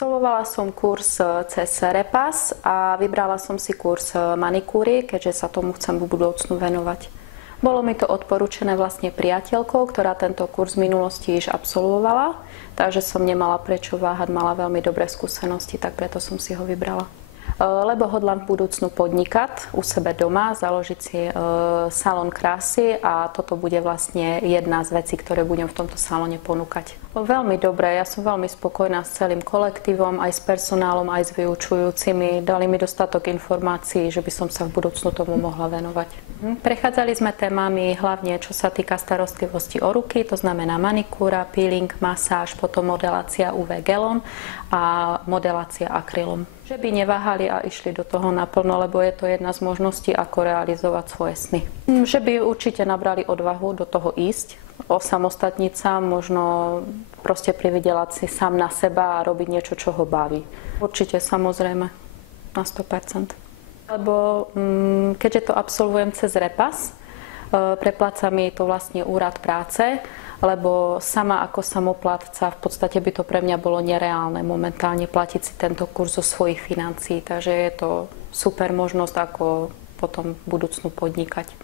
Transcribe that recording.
Absolvovala som kurz cez Repas a vybrala som si kurz manikúry, keďže sa tomu chcem v budúcnu venovať. Bolo mi to odporúčené vlastne priateľkou, ktorá tento kurz v minulosti už absolvovala, takže som nemala prečo váhať, mala veľmi dobré skúsenosti, tak preto som si ho vybrala. Lebo hodlám v budúcnu podnikať u sebe doma, založiť si salón krásy a toto bude vlastne jedna z vecí, ktoré budem v tomto salóne ponúkať. Veľmi dobre, ja som veľmi spokojná s celým kolektívom, aj s personálom, aj s vyučujúcimi. Dali mi dostatok informácií, že by som sa v budúcnu tomu mohla venovať. Prechádzali sme témami hlavne, čo sa týka starostlivosti o ruky, to znamená manikúra, peeling, masáž, potom modelácia UV gelom a modelácia akrylom. Že by neváhali a išli do toho naplno, lebo je to jedna z možností, ako realizovať svoje sny. Že by určite nabrali odvahu do toho ísť, osamostatniť sa, možno proste privydelať si sám na seba a robiť niečo, čo ho baví. Určite, samozrejme, na 100%. Lebo keďže to absolvujem cez Repas, prepláca mi to vlastne úrad práce, lebo sama ako samoplatca v podstate by to pre mňa bolo nereálne momentálne platiť si tento kurz zo svojich financií, takže je to super možnosť, ako potom v budúcnu podnikať.